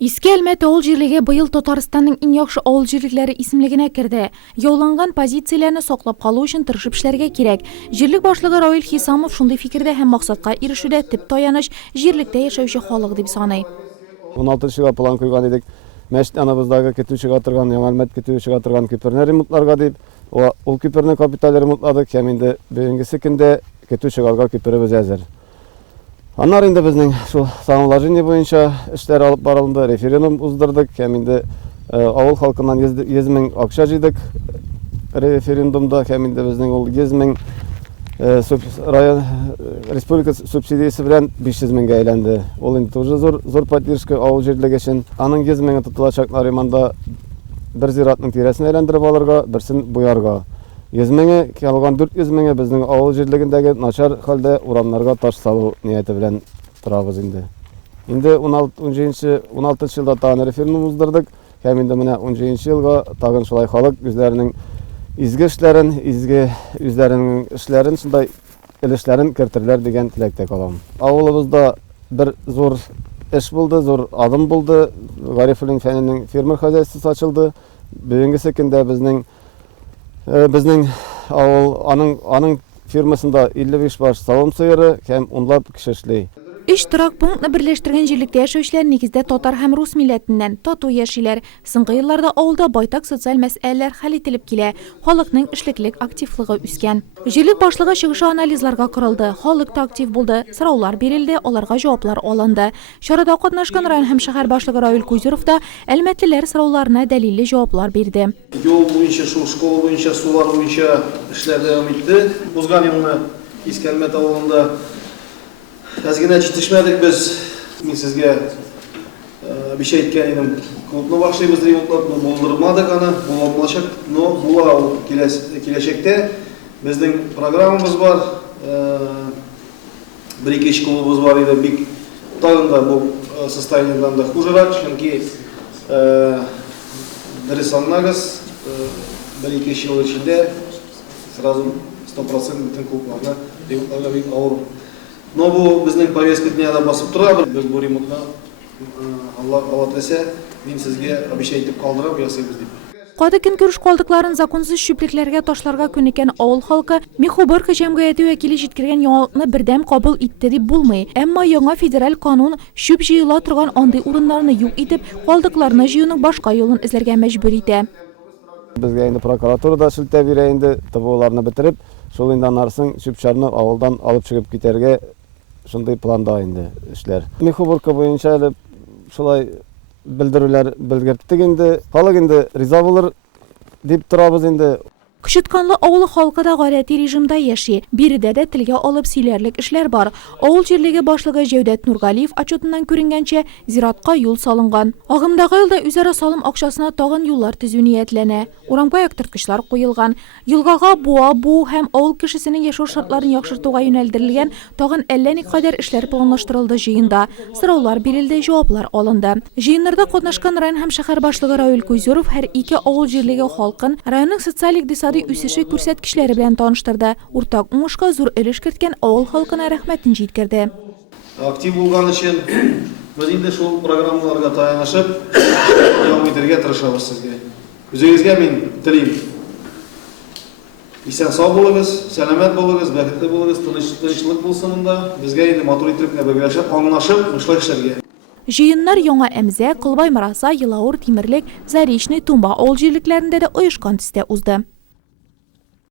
Иске Әлмәт авыл җирлеге быел Татарстанның иң яхшы авыл җирлекләре исемлегенә керде. Яуланган позицияләрне саклап калу өчен тырышып эшләргә кирәк. Җирлек башлыгы Равил Хисамов шундый фикердә һәм максатка ирешүдә төп таяныч җирлектә яшәүче халык дип саный. 16-чыга план куйган идек. Мәчет анабыздагы көтүчегә торган, Яңа Әлмәт көтүчегә торган күперне ремонтларга дип, ул күперне капиталь ремонтладык. Һәм инде бүгенге көндә көтүчегә күперебез әзер. Аннар инде безнең шул самоложение буенча эшләр алып барылды, референдум уздырдык, һәм инде авыл халкыннан 100 мең акча җыйдык референдумда, һәм инде безнең ул 100 мең район республика субсидиясе белән 500 меңгә әйләнде. Ул инде тоже зур поддержка авыл җирлеге өчен. Аның 100 меңе тотылачак Нариманда бер зиратның тирәсен әйләндереп алырга, берсен буярга. 100 меңе, калган 400 меңе безнең авыл җирлегендәге начар хәлдә урамнарга таш салу нияте белән торабыз инде. Инде 16 елда тагын референдум уздырдык, һәм инде менә 17 елга тагын шулай халык үзләренең изге эшләрен, үзләренең эшләрен, шундай өлешләрен кертерләр дигән теләктә калам. Авылыбызда бер зур эш булды, зур адым булды. Гарифуллин фәнинең фермер хозяйствосы ачылды. Бүгенге көндә безнең авыл аның фирмасында 55 баш савым сыеры һәм унлап кеше эшли. Эш торак пунктны берләштергән җирлектә яшәүчеләр нигездә татар һәм рус милләтеннән тату яшиләр. Соңгы елларда авылда байтак социаль мәсьәләләр хәл ителеп килә. Халыкның эшлеклек активлыгы үскән. Җирлек башлыгы чыгышы анализларга корылды. Халык та актив булды. Сораулар бирелде, аларга җаваплар алынды. Чарада катнашкан район һәм шәһәр башлыгы Равил Кузеров та әлмәтлеләр сорауларына дәлилле җаваплар бирде. Юл буенча, школа буенча, сулар буенча эшләр дәвам итте. Узган елны Иске Әлмәт авылында әзгенә җитешмәдек без. Мин сезгә биш әйткән идем. Клубны башлыйбыз, ремонтлап булдырмадык аны. Булмачак, но була ул киләчәктә. Безнең программабыз бар. Бер-ике школабыз бар иде. Бик тагын да бу состояниедан да хужырак, чөнки дөрес аңлагыз, бер-ике ел эчендә сразу 100% бөтен клубларны ремонтларга бик авыр. Но бу безнең повестка дөньяда басып тора. Без бу ремонтны Алла теләсә, мин сезгә обещать итеп калдырам, ясыйбыз дип. Кады көнкүреш калдыкларын законсыз чүплекләргә ташларга күнеккән авыл халкы Михубырка җәмгыяте вәкиле җиткергән яңалыкны бердәм кабул итте дип булмый. Әмма яңа федераль канун чүп җыела торган андый урыннарны юк итеп, калдыкларны җыюның башка юлын эзләргә мәҗбүр итә. Безгә инде прокуратурада шелтә бирә инде, ТВОларны бетереп, шул инде анарсын чүп-чарны авылдан алып чыгып китәргә шундый планда инде эшләр. Михубырка буенча әле шулай белдерүләр белгерттек инде. Халык инде риза булыр дип торабыз инде. Кычытканлы авыл халкы да гадәти режимда яши. Биредә дә телгә алып сөйләрлек эшләр бар. Авыл җирлеге башлыгы Җәүдәт Нургалиев отчетыннан күренгәнчә, зиратка юл салынган. Агымдагы елда үзара салым акчасына тагын юллар төзү ниятләнә. Урамга яктырткычлар куелган. Елгага бу һәм авыл кешесенең яшәү шартларын яхшыртуга юнәлдерелгән тагын әллә никадәр эшләр планлаштырылды җыенда. Сораулар бирелде, җаваплар алынды. Җыеннарда катнашкан район һәм шәһәр башлыгы Равил Кузеров һәр ике авыл җирлеге халкын районның социаль үсеше күрсәткечләре белән таныштырды. Уртак уңышка зур өлеш керткән авыл халкына рәхмәтен җиткерде. Актив булган өчен без инде шул программаларга таянышып дәвам итәргә тырышабыз сезгә. Үзегезгә мин телим. Исән сау булыгыз, сәламәт булыгыз, бәхетле булыгыз, тынычлык булсын монда. Безгә инде матур итеп бергәләшеп, аңлашып, эшләргә. Җыеннар Яңа Әмзә, Кылбай Мараса, Елаур, Тимерлек, Заречный, Тумба авыл җирлекләрендә дә оешкан төстә узды.